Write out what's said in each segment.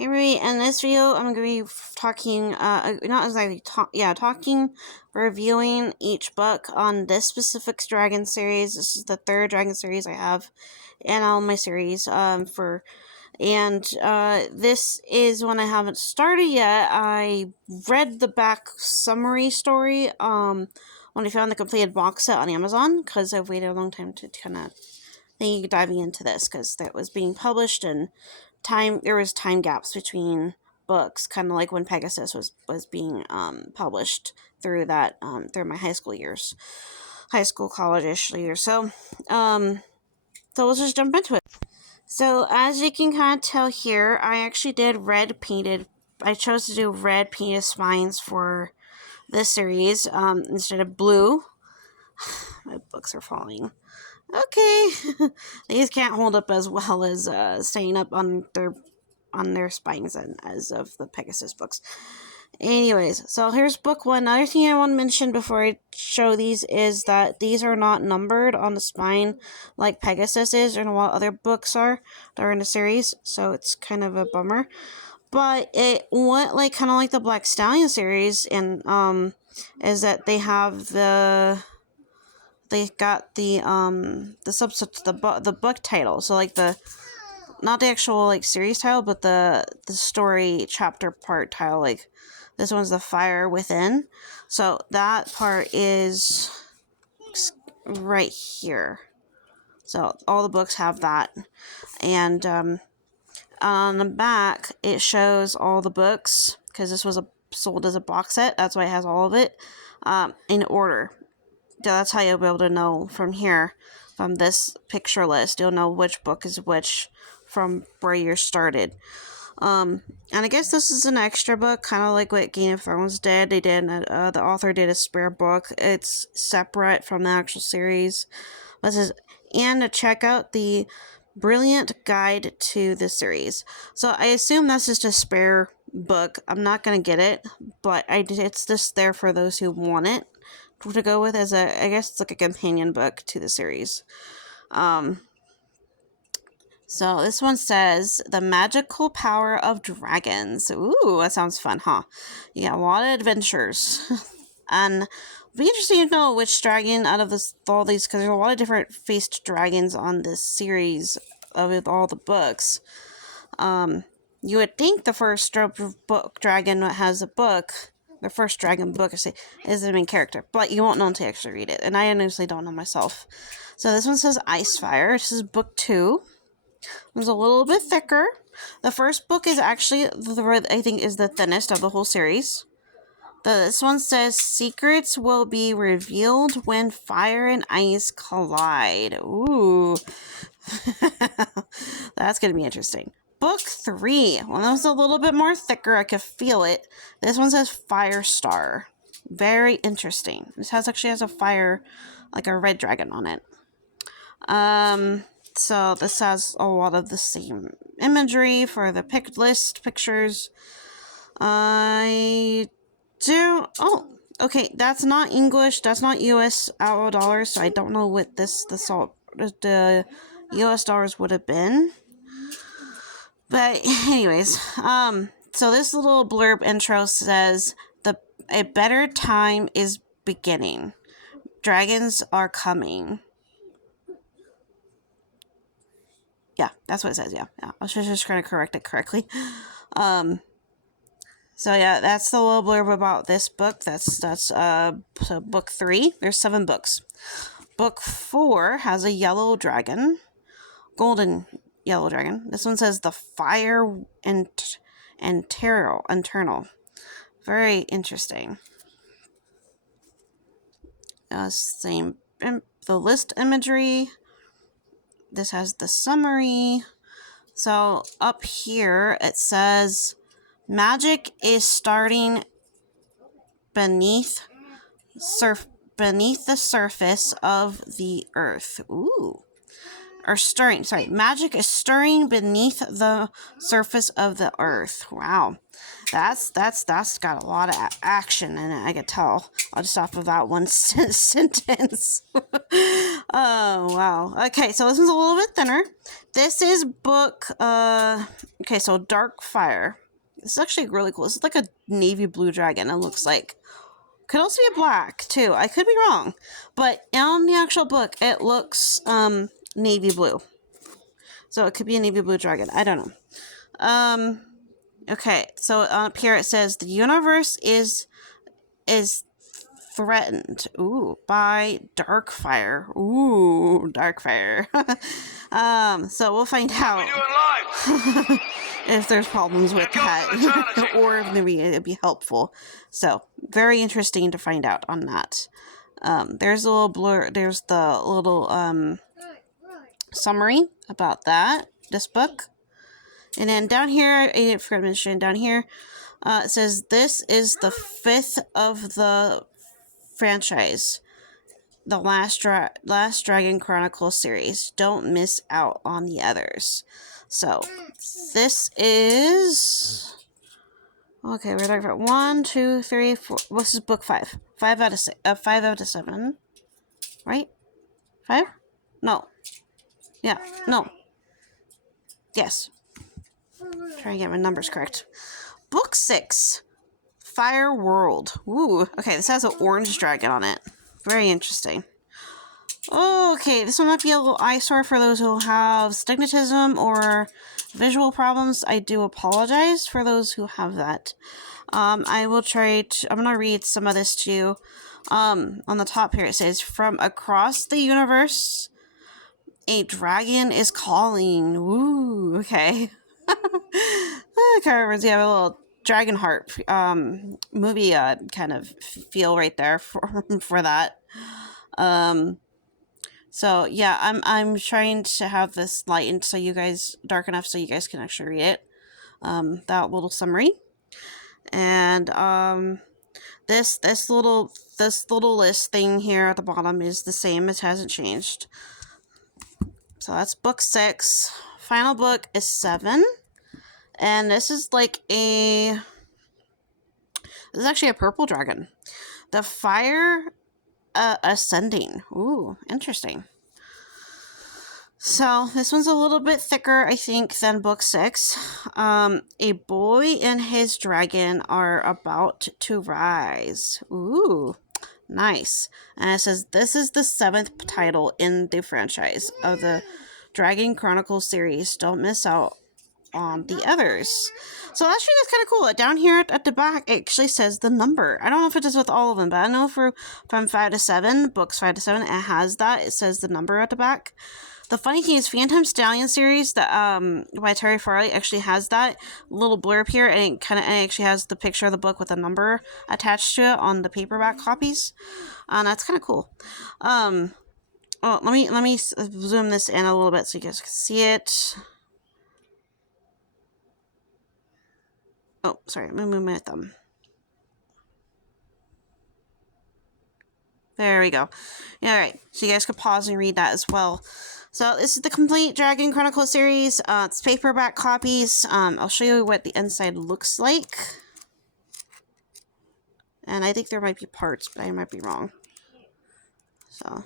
Hey everybody, in this video I'm going to be talking, not exactly talking, reviewing each book on this specific Dragon series. This is the third Dragon series I have in all my series, this is one I haven't started yet. I read the back summary story, when I found the completed box set on Amazon, because I've waited a long time to kind of diving into this, because that was being published and there was time gaps between books, kind of like when Pegasus was being published through that through my high school college-ish years. So let's just jump into it. So as you can kind of tell here, I actually did I chose to do red painted spines for this series instead of blue. My books are falling. Okay, these can't hold up as well as staying up on their spines as of the Pegasus books. Anyways, so here's book one. Another thing I want to mention before I show these is that these are not numbered on the spine like Pegasus is, and a lot of other books are that are in the series, so it's kind of a bummer. But it went kind of like the Black Stallion series, and is that they got the subset, the book title, so not the actual series title, but the story chapter part title. This one's The Fire Within, so that part is right here. So all the books have that, and on the back it shows all the books, because this was sold as a box set. That's why it has all of it in order. That's how you'll be able to know from here, from this picture list. You'll know which book is which from where you're started. And I guess this is an extra book, kind of like what Game of Thrones did. The author did a spare book. It's separate from the actual series. This is, and to check out the brilliant guide to the series. So I assume this is just a spare book. I'm not going to get it, but it's just there for those who want it to go with as I guess it's like a companion book to the series. So this one says The Magical Power of Dragons. Ooh, that sounds fun, huh? You got a lot of adventures. And it'll be interesting to know which dragon out of all these, because there's a lot of different faced dragons on this series with all the books. You would think the first book dragon that has a book, the first dragon book is the main character, but you won't know until you actually read it, and I honestly don't know myself. So this one says Icefire. This is book 2. It's a little bit thicker. The first book is actually, I think, is the thinnest of the whole series. This one says secrets will be revealed when fire and ice collide. Ooh. That's going to be interesting. Book 3. Well, that was a little bit more thicker. I could feel it. This one says Firestar. Very interesting. This actually has a fire, like a red dragon on it. So this has a lot of the same imagery for the list pictures. Oh, okay. That's not English. That's not U.S. dollars. So I don't know what the U.S. dollars would have been. But anyways, so this little blurb intro says a better time is beginning. Dragons are coming. Yeah, that's what it says. Yeah. I was just trying to correct it correctly. So yeah, that's the little blurb about this book. So book 3. There's 7 books. Book 4 has a yellow dragon, golden yellow dragon. This one says The Fire Internal. Very interesting. Same the list imagery. This has the summary. So up here it says magic is starting beneath the surface of the earth. Ooh. Or stirring, sorry. Magic is stirring beneath the surface of the earth. Wow. That's got a lot of action in it, I could tell. Just off of that one sentence. Oh, wow. Okay, so this one's a little bit thinner. This is book, okay, so Dark Fire. This is actually really cool. This is like a navy blue dragon, it looks like. Could also be black, too. I could be wrong. But on the actual book, it looks, navy blue. So it could be a navy blue dragon. I don't know. Okay, so up here it says the universe is threatened. Ooh, by dark fire. Ooh, dark fire. So we'll find out if there's problems with that, or if maybe it'd be helpful. So very interesting to find out on that. There's a little blur. There's the little summary about this book. And then down here, I forgot to mention, down here, it says, this is the 5th of the franchise, the Last Dragon Chronicles series. Don't miss out on the others. So, this is... Okay, we're talking about 1, 2, 3, 4... This is book 5. 5 out of 6. 5 out of 7. Right? 5? No. Yeah, no. Yes. Try and get my numbers correct. Book 6. Fire World. Ooh. Okay, this has an orange dragon on it. Very interesting. Okay, this one might be a little eyesore for those who have stigmatism or visual problems. I do apologize for those who have that. I will try to... I'm going to read some of this to you. On the top here it says, from across the universe, a dragon is calling. Ooh, okay. You have a little Dragon Heart movie kind of feel right there for that. So yeah, I'm trying to have this lightened so you guys dark enough so you guys can actually read it. That little summary, and this little list thing here at the bottom is the same. It hasn't changed. So that's book 6. Final book is 7. And this is like this is actually a purple dragon. The Fire Ascending. Ooh, interesting. So this one's a little bit thicker, I think, than book 6. A boy and his dragon are about to rise. Ooh, nice. And it says this is the 7th title in the franchise of the Dragon Chronicles series. Don't miss out on the others. So actually that's kind of cool. Down here at the back it actually says the number. I don't know if it does with all of them, but I know from 5 to 7, books 5 to 7, it has that. It says the number at the back. The funny thing is, Phantom Stallion series that by Terry Farley actually has that little blurb here, and it actually has the picture of the book with a number attached to it on the paperback copies. That's kind of cool. Oh, let me zoom this in a little bit so you guys can see it. Oh, sorry, I'm gonna move my thumb. There we go. Alright, so you guys can pause and read that as well. So this is the complete Dragon Chronicles series. It's paperback copies. I'll show you what the inside looks like. And I think there might be parts, but I might be wrong. So,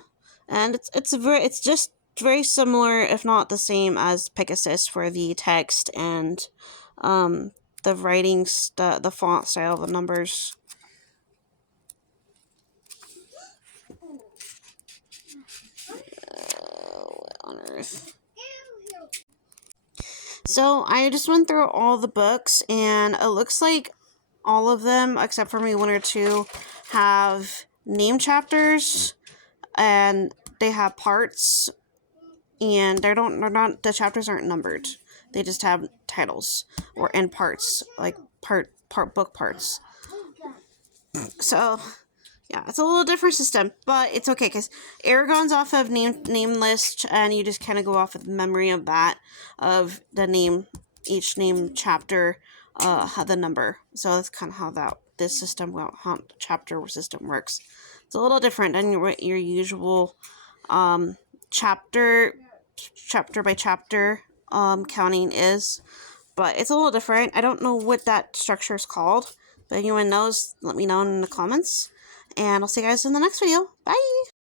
and it's just very similar, if not the same, as Pegasus for the text and the writing, the font style, the numbers. What on earth? So I just went through all the books, and it looks like all of them, except for maybe 1 or 2, have name chapters, and they have parts, and the chapters aren't numbered. They just have titles and parts, like book parts. So yeah, it's a little different system, but it's okay because Aragon's off of name list, and you just kind of go off of memory of that, of the name, each name chapter, the number. So that's kind of how this system, how chapter system works. It's a little different than your usual chapter chapter by chapter counting is, but it's a little different. I don't know what that structure is called, but if anyone knows, let me know in the comments. And I'll see you guys in the next video. Bye!